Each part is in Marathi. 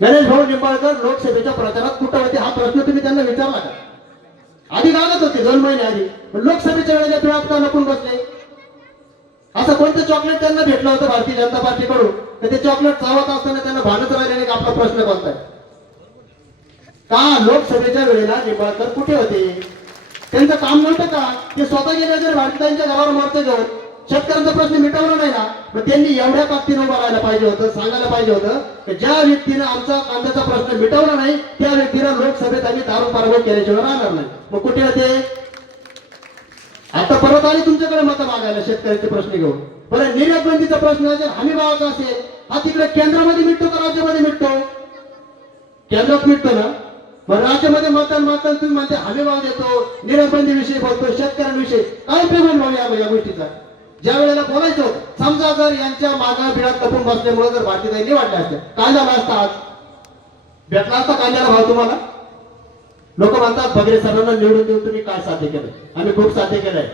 गणेश भाऊ निंबाळकर लोकसभेच्या प्रचारात कुठं होते हा प्रश्न तुम्ही त्यांना विचारला का? आधी गावात होते 2 महिने आधी, पण लोकसभेच्या वेळेला बिळात का लपून बसले? असं कोणतं चॉकलेट त्यांना भेटलं होतं भारतीय जनता पार्टीकडून तर ते चॉकलेट चावत असताना त्यांना भानच राहिले नाही? आपला प्रश्न कोणता का लोकसभेच्या वेळेला निंबाळकर कुठे होते? त्यांचं काम नव्हतं का? ते स्वतः गेले जर भारतीयांच्या घरावर मारते घेऊन शेतकऱ्यांचा प्रश्न मिटवला नाही ना, मग त्यांनी एवढ्या ताकदीनं उभं राहायला पाहिजे होतं, सांगायला पाहिजे होतं की ज्या व्यक्तीनं आमचा कांद्याचा प्रश्न मिटवला नाही त्या व्यक्तीला लोकसभेत आम्ही दारू पारवळ केल्याशिवाय राहणार नाही. मग कुठे होते? आता परत आले तुमच्याकडे मतं मागायला शेतकऱ्यांचे प्रश्न घेऊन. परत निर्यात बंदीचा प्रश्न जर हमी भावाचा असेल हा तिकडे केंद्रामध्ये मिटतो का राज्यामध्ये मिटतो? केंद्रात मिटतो ना. मग राज्यामध्ये मतदान तुम्ही म्हणते हमी भाव देतो, निर्यात बंदी विषयी बोलतो, शेतकऱ्यांविषयी काय पेमेंट भाव या गोष्टीचा? ज्या वेळेला बोलायचं होतं, समजा जर यांच्या मागा बिळात लपून बसल्यामुळे जर भारतीय वाढल्या असत्या काय झालं असतं? आज भेटला असता कांद्याला भाव तुम्हाला? लोक म्हणतात भगरे सरांना निवडून देऊन तुम्ही काय साध्य केलं? आम्ही खूप साध्य केलंय.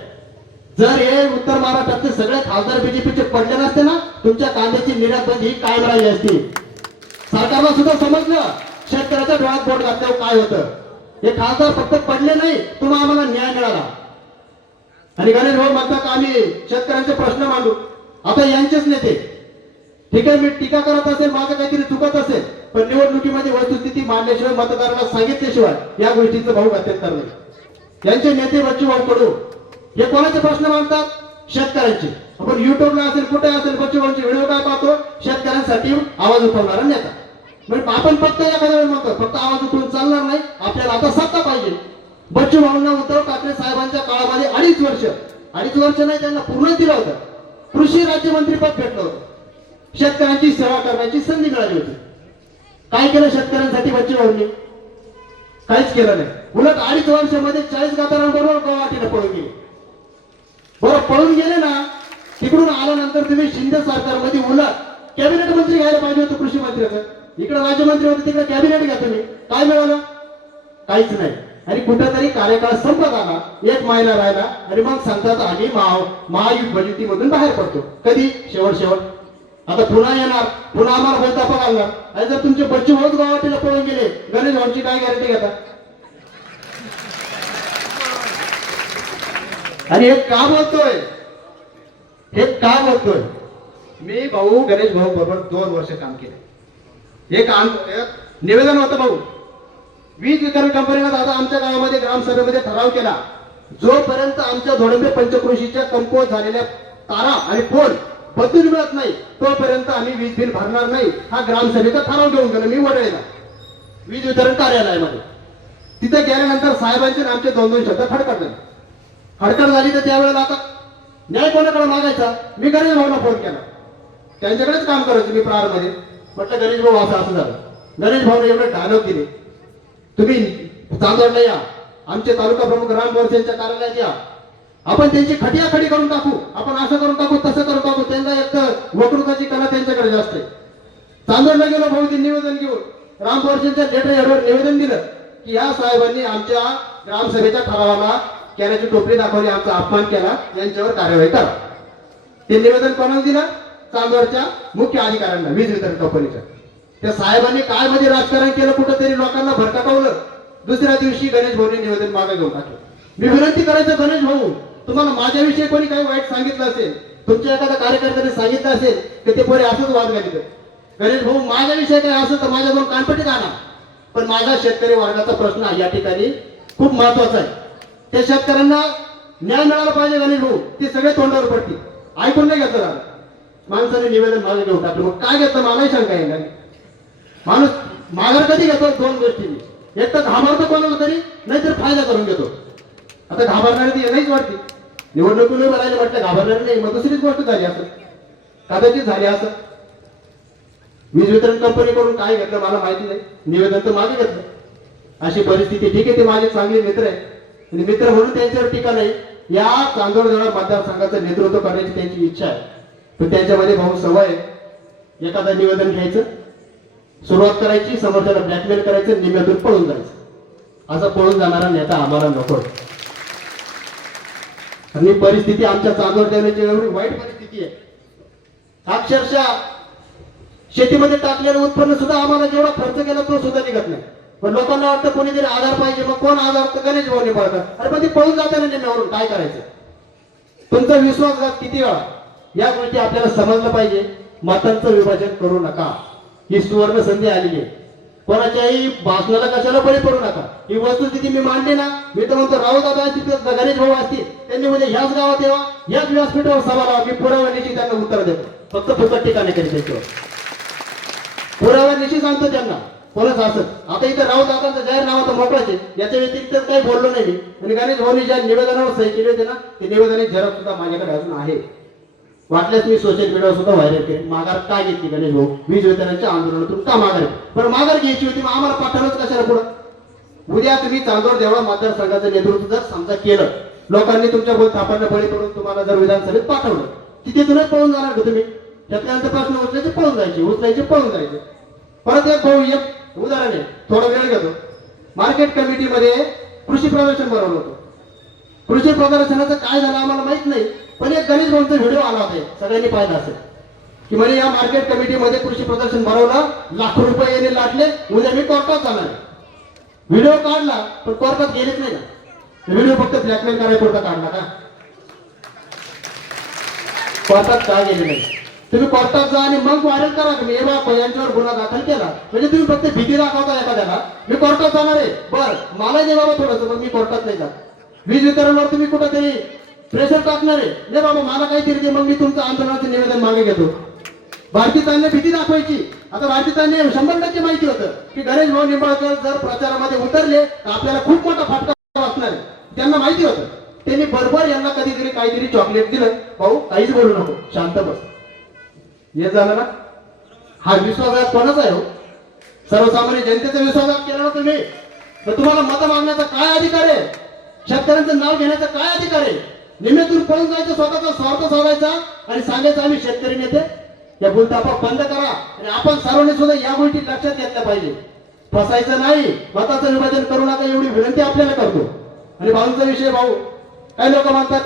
जर हे उत्तर महाराष्ट्रातले सगळे खासदार बीजेपीचे पडले नसते ना, तुमच्या कांद्याची निर्यात बंदी कायम राहिली असती. सरकारला सुद्धा समजलं शेतकऱ्याच्या डोळ्यात बोट घातल्यावर काय होतं. हे खासदार फक्त पडले नाही, तुम्हाला आम्हाला न्याय मिळाला. आणि गणेश भाऊ म्हणतात आम्ही शेतकऱ्यांचे प्रश्न मांडू. आता यांचेच नेते ठीक आहे, मी टीका करत असेल, माझं काहीतरी चुकत असेल, पण निवडणुकीमध्ये वस्तुस्थिती मांडल्याशिवाय मतदारांना सांगितल्याशिवाय या गोष्टीचं भाऊ घातक करणे. यांचे नेते बच्चूभाऊ कडू हे कोणाचे प्रश्न मांडतात? शेतकऱ्यांचे. आपण युट्यूबला असेल कुठे असेल बच्चूभाऊंचे व्हिडिओ काय पाहतो? शेतकऱ्यांसाठी आवाज उठवणारा नेता. म्हणजे आपण फक्त एखाद्या वेळी म्हणतो फक्त आवाज उठवून चालणार नाही, आपल्याला आता सत्ता पाहिजे. बच्चू भाऊंना उद्धव ठाकरे साहेबांच्या काळामध्ये 2.5 वर्ष नाही त्यांना पूर्ण दिलं होतं. कृषी राज्यमंत्रीपद भेटलं होतं, शेतकऱ्यांची सेवा करण्याची संधी मिळाली होती. काय केलं शेतकऱ्यांसाठी बच्चू भाऊंनी? काहीच केलं नाही. उलट 2.5 वर्षामध्ये 40 गद्दारांबरोबर गुवाहाटीला पळून गेले. बरं पळून गेले ना, तिकडून आल्यानंतर तुम्ही शिंदे सरकारमध्ये उलट कॅबिनेट मंत्री घ्यायला पाहिजे होतं कृषी मंत्र्याचं. इकडे राज्यमंत्री होते तिकडे कॅबिनेट घ्या तुम्ही. काय मिळालं? काहीच नाही. आणि कुठेतरी कार्यकाळ संपत आला, 1 महिना राहिला आणि मग सांगतात आम्ही महायुतीमधून बाहेर पडतो. कधी? शेवट. आता पुन्हा येणार, पुन्हा आम्हाला बोलता पकडणार. आणि जर तुमचे बच्चू भाऊच गुवाहाटीला पळून गेले, गणेश भाऊंची काय गॅरंटी घेतात? आणि हे का बोलतोय? मी भाऊ गणेश भाऊ बरोबर 2 वर्ष काम केलं. एक निवेदन होतं भाऊ, वीज वितरण कंपनीने दादा आमच्या गावामध्ये ग्रामसभेमध्ये ठराव केला, जोपर्यंत आमच्या धोडंबे पंचक्रोशीच्या कंपोज झालेल्या तारा आणि पोल बदलून मिळत नाही तोपर्यंत आम्ही वीज बिल भरणार नाही. हा ग्रामसभेचा ठराव घेऊन गेलो मी वडळेला वीज वितरण कार्यालयामध्ये. तिथे गेल्यानंतर साहेबांचे आमचे 2-2 शब्द खडखड झाली. तर त्यावेळेला आता न्याय कोणाकडे मागायचा? मी गणेश भाऊला फोन केला, त्यांच्याकडेच काम करायचं मी प्रारमध्ये. म्हटलं गणेश भाऊ असं झालं. गणेश भाऊने एवढे डायलॉग दिले, तुम्ही चांदोडला या, आमचे तालुका प्रमुख राम बोरसेंच्या कार्यालयात या, आपण त्यांची खटियाखडी करून टाकू, आपण असं करून टाकू तसं करून टाकू. त्यांना एक वक्तृत्वाची कला त्यांच्याकडे जास्त आहे. चांदोडला गेलो भाऊ, ते निवेदन घेऊन राम बोरसेंच्या लेटर हेडवर निवेदन दिलं की या साहेबांनी आमच्या ग्रामसभेच्या ठरावाला कॅरेची टोपली दाखवली, आमचा अपमान केला, यांच्यावर कार्यवाही करा. ते निवेदन कोणाला दिलं? चांदोडच्या मुख्य अधिकाऱ्यांना, वीज वितरण कंपनीच्या. त्या साहेबांनी काय मध्ये राजकारण केलं, कुठंतरी लोकांना भरकटवलं. दुसऱ्या दिवशी गणेश भाऊने निवेदन मागे घेऊन टाकलं. मी विनंती करायचं गणेश भाऊ, तुम्हाला माझ्याविषयी कोणी काही वाईट सांगितलं असेल, तुमच्या एखाद्या कार्यकर्त्याने सांगितलं असेल की ते पोरे असंच वाद घालित, गणेश भाऊ माझ्याविषयी काय असेल तर माझ्या 2 कानपट्टी आणा. पण माझा शेतकरी वर्गाचा प्रश्न या ठिकाणी खूप महत्वाचा आहे. त्या शेतकऱ्यांना न्याय मिळाला पाहिजे गणेश भाऊ. ते सगळे तोंडावर पडतील. ऐकून नाही घेतलं झालं, माणसाने निवेदन मागे घेऊन टाकलं. मग काय घेतलं मलाही शंका येईल. माणूस माघार कधी घेतो? 2 गोष्टींनी, एक तर घाबरतो कोणाला तरी, नाहीतर फायदा करून घेतो. आता घाबरणारी ती नाहीच वाटते. निवडणुकीने बोलायला म्हटलं घाबरणारी नाही, मग दुसरीच गोष्ट झाली असं, कदाचित झाली असं. वीज वितरण कंपनीकडून काय घेतलं मला माहिती नाही, निवेदन तर मागे घेतलं. अशी परिस्थिती. ठीक आहे, ते माझे चांगले मित्र आहे, मित्र म्हणून त्यांच्यावर टीका नाही. या चांदोड मतदारसंघाचं नेतृत्व करण्याची त्यांची इच्छा आहे, पण त्यांच्यामध्ये भाऊ सवय आहे एखादं निवेदन घ्यायचं, सुरुवात करायची, समोरच्याला ब्लॅकमेल करायचं, निम्यातून पळून जायचं. असा पळून जाणारा नेता आम्हाला नको. आणि परिस्थिती आमच्या चांदोड जिल्ह्याची एवढी वाईट परिस्थिती आहे, अक्षरशः शेतीमध्ये टाकलेलं उत्पन्न सुद्धा आम्हाला जेवढा खर्च केला तो सुद्धा निघत नाही. पण लोकांना वाटतं कोणीतरी आधार पाहिजे, मग कोण आधार? तर गणेश भाऊ निंबाळकर. अरे पण ती पळून जाते ना निम्म्यावरून, काय करायचं? तुमचा विश्वासघात किती वेळा? या गोष्टी आपल्याला समजलं पाहिजे. मतांचं विभाजन करू नका. ही सुवर्ण संधी आलेली आहे. कोणाच्याही भाषणाला कशाला बळी पडू नका. ही वस्तुस्थिती मी मांडली ना, मी तर म्हणतो राहुल दादा तिथे गणेश भाऊ असतील, त्यांनी म्हणजे ह्याच गावात यावा, ह्याच व्यासपीठावर सभा लावा. मी पुराव्यानिशी त्यांना उत्तर देतो. फक्त फुकट ठिकाणी करी त्याच्यावर पुराव्यानिशी सांगतो त्यांना. कोणाच असत आता इथं राहुल दादांचा जाहीरनामा तर मोकळाच आहे, याच्या व्यतिरिक्त काही बोललो नाही मी. आणि गणेश भाऊनी ज्या निवेदनावर सही केली होती ना, ते निवेदन झेरॉक्स सुद्धा माझ्याकडे अजून आहे. वाटल्यास मी सोशल मीडियावर सुद्धा व्हायरल केले. माघार काय घेतली गणेश भाऊ? वीज वितरणाच्या आंदोलनातून का माघार? पण माघार घ्यायची होती, मग आम्हाला पाठवलंच कशाला पुढं? उद्या तुम्ही चांदोड देवळा मतदारसंघाचं नेतृत्व जर समजा केलं, लोकांनी तुमच्या बोल थापांना बळी पडून तुम्हाला जर विधानसभेत पाठवलं, तिथे तुम्ही पळून जाणार का? तुम्ही शेतकऱ्यांचा प्रश्न उचलायचे पळून जायचे, उचलायचे पळून जायचे. परत एक भाऊ एक उदाहरण आहे, थोडा वेळ घेतो. मार्केट कमिटीमध्ये कृषी प्रदर्शन भरवलं होतं. कृषी प्रदर्शनाचं काय झालं आम्हाला माहित नाही, पण एक गणेश भाऊंचा व्हिडिओ आला होता, सगळ्यांनी पाहिला असेल की म्हणजे या मार्केट कमिटीमध्ये कृषी प्रदर्शन भरवलं, लाखो रुपये याने लाटले, उद्या मी कोर्टात जाणार. व्हिडिओ काढला पण कोर्टात गेलेच नाही ना. व्हिडिओ फक्त ब्लॅकमेल करायला कोर्टात काढला का? कोर्टात का गेले नाही? तुम्ही कोर्टात जा आणि मग व्हायरल करा तुम्ही हे बा यांच्यावर गुन्हा दाखल केला, म्हणजे तुम्ही फक्त भीती दाखवता एखाद्याला. मी कोर्टात जाणार आहे, बर मला नाही बाबा थोडंसं, पण मी कोर्टात नाही जात. वीज वितरणवर तुम्ही कुठेतरी प्रेशर टाकणार आहे, नाही बाबा मला काहीतरी दे, मग मी तुमचं आंदोलनाचं निवेदन मागे घेतो. भारतीतांनी भीती दाखवायची. आता भारतीतांनी 100% माहिती होतं की गणेश भाऊ निंबाळकर जर प्रचारामध्ये उतरले तर आपल्याला खूप मोठा फटका बसणार आहे. त्यांना माहिती होतं. त्यांनी बरोबर यांना कधीतरी काहीतरी चॉकलेट दिलं, भाऊ काहीच बोलू नको, शांत बस. हे झालं ना? हा विश्वासघात कोणाचा आहे हो? सर्वसामान्य जनतेचा विश्वासघात केला ना तुम्ही. तर तुम्हाला मत मागण्याचा काय अधिकार आहे? शेतकऱ्यांचं नाव घेण्याचा काय अधिकार आहे? निम्यातून पळून जायचं, स्वतःचा स्वार्थ साधायचा आणि सांगायचं आम्ही शेतकरी नेते. या बोलतापा बंद करा आणि आपण सर्वांनी सुद्धा या गोष्टी लक्षात घेतल्या पाहिजे. फसायचं नाही, मताचं विभाजन करू नका एवढी विनंती आपल्याला करतो. आणि भाऊंचा विषय, भाऊ काही लोक म्हणतात